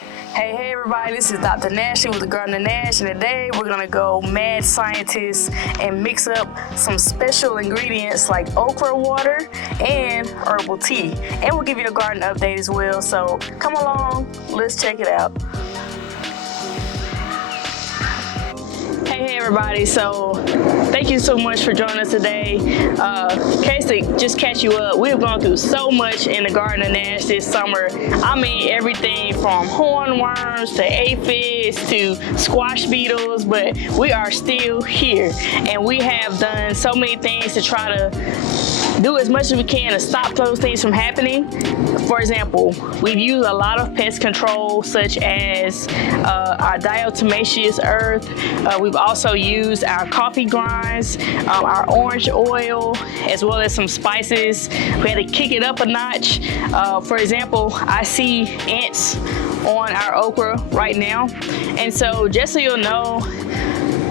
Hey everybody, this is Dr. Nash with the Garden of Nash, and today we're gonna go mad scientist and mix up some special ingredients like okra water and herbal tea. And we'll give you a garden update as well, so come along, let's check it out. Hey everybody, so thank you so much for joining us today. In case to just catch you up, we've gone through so much in the Garden of Nash this summer. I mean everything from hornworms to aphids to squash beetles, but we are still here and we have done so many things to try to do as much as we can to stop those things from happening. For example, we've used a lot of pest control such as our diatomaceous earth. We've also used our coffee grinds, our orange oil, as well as some spices. We had to kick it up a notch. For example, I see ants on our okra right now. And so just so you'll know,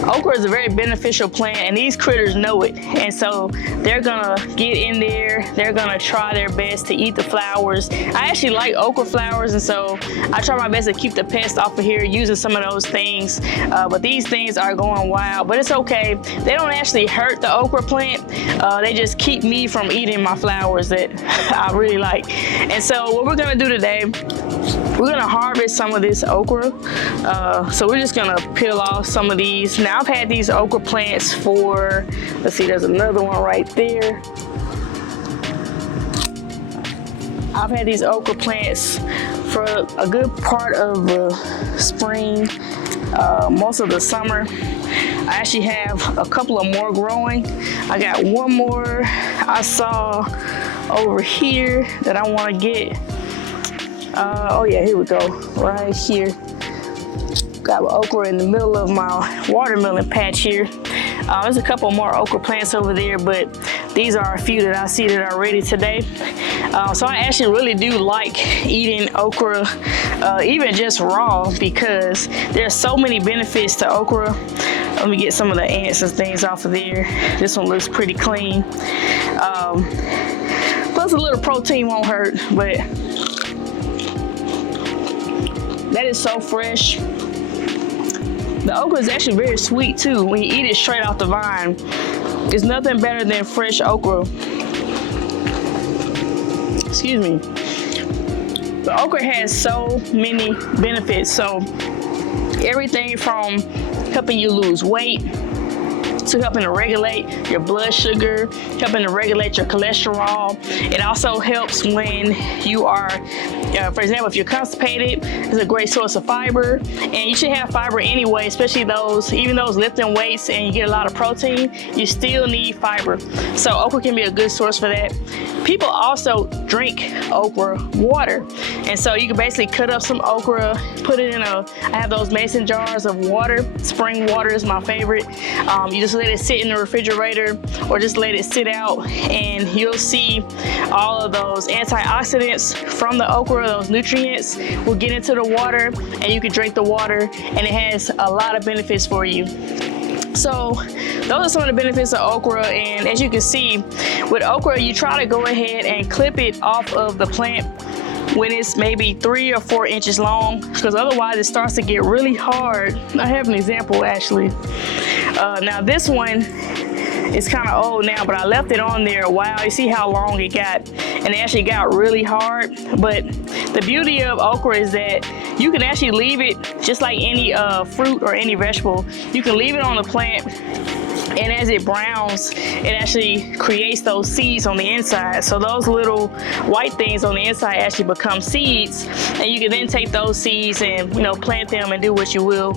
okra is a very beneficial plant and these critters know it. And so they're gonna get in there, they're gonna try their best to eat the flowers. I actually like okra flowers, and so I try my best to keep the pests off of here using some of those things. But these things are going wild, but it's okay. They don't actually hurt the okra plant. They just keep me from eating my flowers that I really like. And so what we're gonna do today, we're gonna harvest some of this okra. So we're just gonna peel off some of these. Now I've had these okra plants for, let's see, there's another one right there. I've had these okra plants for a good part of the spring, most of the summer. I actually have a couple of more growing. I got one more I saw over here that I wanna get. Oh yeah, here we go, right here. Got okra in the middle of my watermelon patch here. There's a couple more okra plants over there, but these are a few that I see that are ready today. So I actually really do like eating okra, even just raw, because there's so many benefits to okra. Let me get some of the ants and things off of there. This one looks pretty clean. Plus a little protein won't hurt, but that is so fresh. The okra is actually very sweet too when you eat it straight off the vine. There's nothing better than fresh okra. Excuse me. The okra has so many benefits. So everything from helping you lose weight, to helping to regulate your blood sugar, helping to regulate your cholesterol. It also helps when you are, for example, if you're constipated, it's a great source of fiber. And you should have fiber anyway, especially those, even those lifting weights and you get a lot of protein, you still need fiber. So okra can be a good source for that. People also drink okra water. And so you can basically cut up some okra, put it in I have those mason jars of water. Spring water is my favorite. You just let it sit in the refrigerator or just let it sit out, and you'll see all of those antioxidants from the okra, those nutrients will get into the water and you can drink the water, and it has a lot of benefits for you. So those are some of the benefits of okra, and as you can see, with okra, you try to go ahead and clip it off of the plant when it's maybe 3 or 4 inches long, because otherwise it starts to get really hard. I have an example actually. Now this one is kind of old now, but I left it on there a while. You see how long it got, and it actually got really hard. But the beauty of okra is that you can actually leave it just like any fruit or any vegetable. You can leave it on the plant, and as it browns, it actually creates those seeds on the inside. So those little white things on the inside actually become seeds, and you can then take those seeds and plant them and do what you will,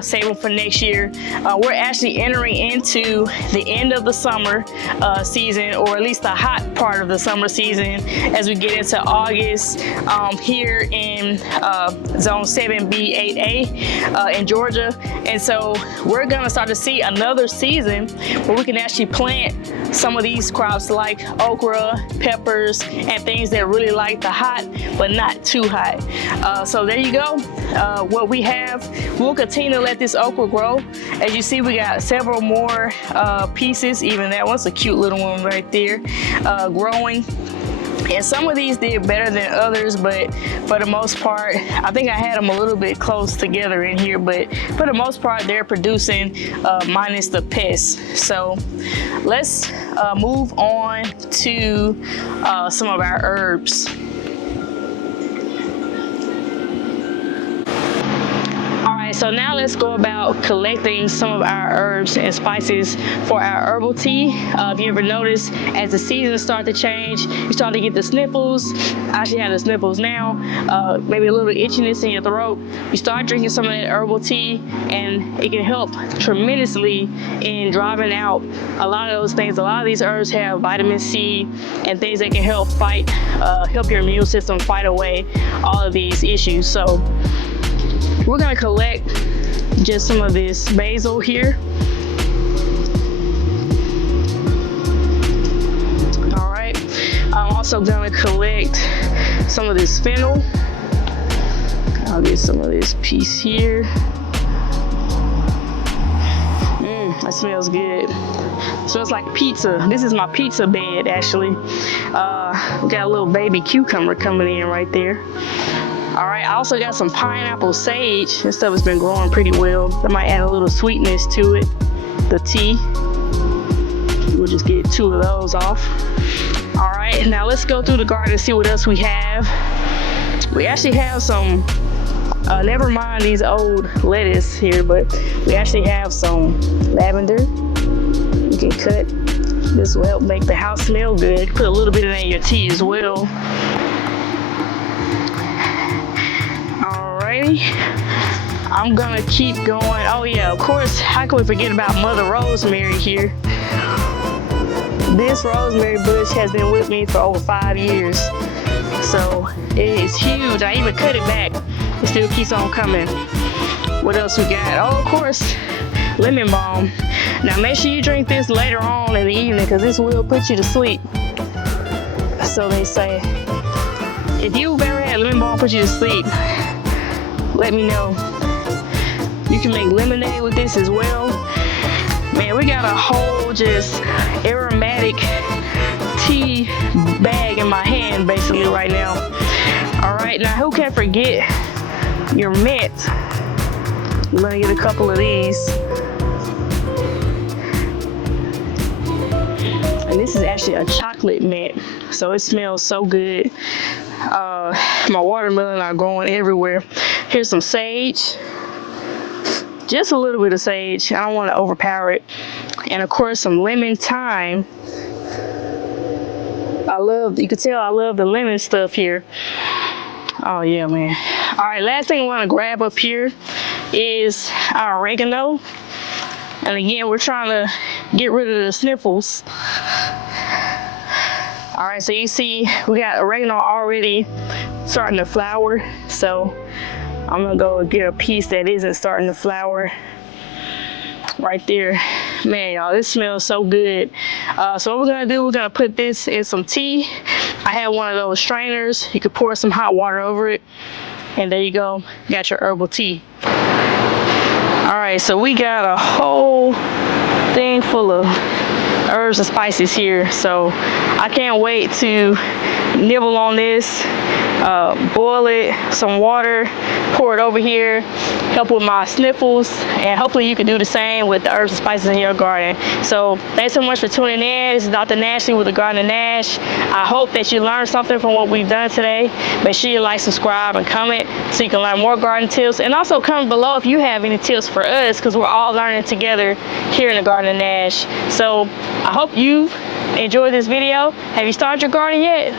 save them for next year. We're actually entering into the end of the summer season, or at least the hot part of the summer season, as we get into August here in zone 7B, 8A in Georgia. And so we're gonna start to see another season where we can actually plant some of these crops like okra, peppers, and things that really like the hot but not too hot. So there you go. What we have, we'll continue to let this okra grow. As you see, we got several more pieces. Even that one's a cute little one right there, growing. And some of these did better than others, but for the most part, I think I had them a little bit close together in here, but for the most part, they're producing minus the pests. So let's move on to some of our herbs. So now let's go about collecting some of our herbs and spices for our herbal tea. If you ever notice, as the seasons start to change, you start to get the sniffles. I actually have the sniffles now, maybe a little itchiness in your throat. You start drinking some of that herbal tea, and it can help tremendously in driving out a lot of those things. A lot of these herbs have vitamin C and things that can help fight, help your immune system fight away all of these issues. So we're gonna collect just some of this basil here. All right, I'm also gonna collect some of this fennel. I'll get some of this piece here. That smells good. It smells like pizza. This is my pizza bed, actually. We got a little baby cucumber coming in right there. All right, I also got some pineapple sage. This stuff has been growing pretty well. I might add a little sweetness to it, the tea. We'll just get 2 of those off. All right, now let's go through the garden and see what else we have. We actually have some, never mind these old lettuce here, but we actually have some lavender. You can cut. This will help make the house smell good. Put a little bit in your tea as well. I'm gonna keep going. Oh yeah, of course, how can we forget about Mother Rosemary here? This rosemary bush has been with me for over 5 years. So it is huge. I even cut it back. It still keeps on coming. What else we got? Oh, of course, lemon balm. Now make sure you drink this later on in the evening, because this will put you to sleep. So they say. If you've ever had lemon balm put you to sleep, let me know. You can make lemonade with this as well. Man, we got a whole just aromatic tea bag in my hand basically right now. All right, now who can forget your mint? I'm gonna get a couple of these. And this is actually a chocolate mint, so it smells so good. My watermelon are growing everywhere. Here's some sage. Just a little bit of sage. I don't want to overpower it. And of course, some lemon thyme. You can tell I love the lemon stuff here. Oh yeah, man. All right, last thing I want to grab up here is our oregano. And again, we're trying to get rid of the sniffles. All right, so you see we got oregano already starting to flower. So I'm gonna go get a piece that isn't starting to flower right there. Man, y'all, this smells so good. So what we're gonna do, we're gonna put this in some tea. I have one of those strainers. You could pour some hot water over it. And there you go, you got your herbal tea. All right, so we got a whole thing full of herbs and spices here. So I can't wait to nibble on this, boil it, some water, pour it over here, help with my sniffles, and hopefully you can do the same with the herbs and spices in your garden. So thanks so much for tuning in. This is Dr. Nashley with the Garden of Nash. I hope that you learned something from what we've done today. Make sure you like, subscribe, and comment so you can learn more garden tips. And also comment below if you have any tips for us, because we're all learning together here in the Garden of Nash. So I hope you enjoyed this video. Have you started your garden yet?